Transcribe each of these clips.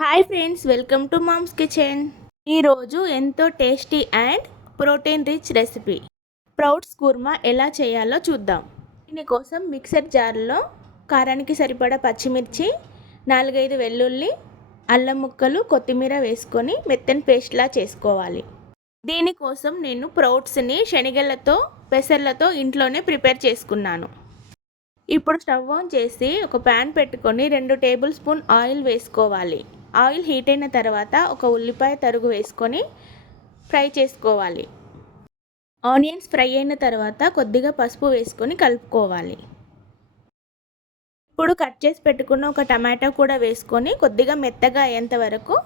Hi friends, welcome to mom's kitchen. ఈరోజు ఎంతో tasty and protein rich recipe sprouts kurma ఎలా చేయాలో చూద్దాం. దీనికోసం మిక్సర్ జార్లో కారానికి సరిపడా పచ్చిమిర్చి, 4-5 వెల్లుల్లి, అల్లం ముక్కలు, కొత్తిమీర వేసుకొని మెత్తని పేస్ట్లా చేసుకోవాలి. దీనికోసం నేను స్ప్రౌట్స్ని శనగలతో పెసర్లతో ఇంట్లోనే ప్రిపేర్ చేసుకున్నాను. ఇప్పుడు స్టవ్ ఆన్ చేసి ఒక ప్యాన్ పెట్టుకొని 2 టేబుల్ స్పూన్ ఆయిల్ వేసుకోవాలి. ఆయిల్ హీట్ అయిన తర్వాత ఒక ఉల్లిపాయ తరుగు వేసుకొని ఫ్రై చేసుకోవాలి. ఆనియన్స్ ఫ్రై అయిన తర్వాత కొద్దిగా పసుపు వేసుకొని కలుపుకోవాలి. ఇప్పుడు కట్ చేసి పెట్టుకున్న ఒక టమాటో కూడా వేసుకొని కొద్దిగా మెత్తగా అయ్యేంత వరకు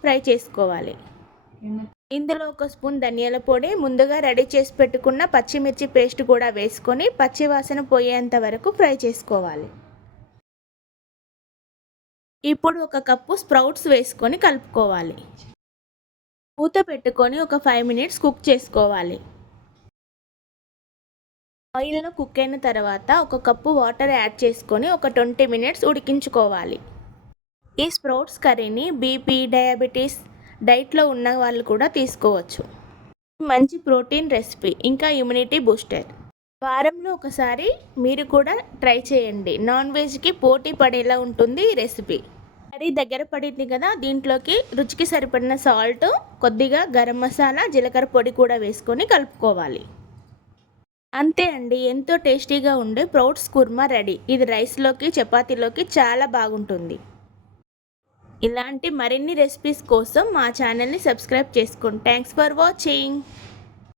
ఫ్రై చేసుకోవాలి. ఇందులో ఒక స్పూన్ ధనియాల పొడి, ముందుగా రెడీ చేసి పెట్టుకున్న పచ్చిమిర్చి పేస్ట్ కూడా వేసుకొని పచ్చివాసన పోయేంత వరకు ఫ్రై చేసుకోవాలి. ఇప్పుడు ఒక కప్పు స్ప్రౌట్స్ వేసుకొని కలుపుకోవాలి. మూత పెట్టుకొని ఒక 5 మినిట్స్ కుక్ చేసుకోవాలి. ఆయిల్లో కుక్ అయిన తర్వాత ఒక కప్పు వాటర్ యాడ్ చేసుకొని ఒక 20 మినిట్స్ ఉడికించుకోవాలి. ఈ స్ప్రౌట్స్ కర్రీని బీపీ, డయాబెటీస్, డైట్లో ఉన్న వాళ్ళు కూడా తీసుకోవచ్చు. మంచి ప్రోటీన్ రెసిపీ, ఇంకా ఇమ్యూనిటీ బూస్టర్. వారంలో ఒకసారి మీరు కూడా ట్రై చేయండి. నాన్ వెజ్కి పోటీ పడేలా ఉంటుంది ఈ రెసిపీ. కర్రీ దగ్గర పడింది కదా, దీంట్లోకి రుచికి సరిపడిన సాల్ట్, కొద్దిగా గరం మసాలా, జీలకర్ర పొడి కూడా వేసుకొని కలుపుకోవాలి. అంతే అండి, ఎంతో టేస్టీగా ఉండే స్ప్రౌట్స్ కుర్మా రెడీ. ఇది రైస్లోకి, చపాతీలోకి చాలా బాగుంటుంది. ఇలాంటి మరిన్ని రెసిపీస్ కోసం మా ఛానల్ని సబ్స్క్రైబ్ చేసుకోండి. Thanks for watching.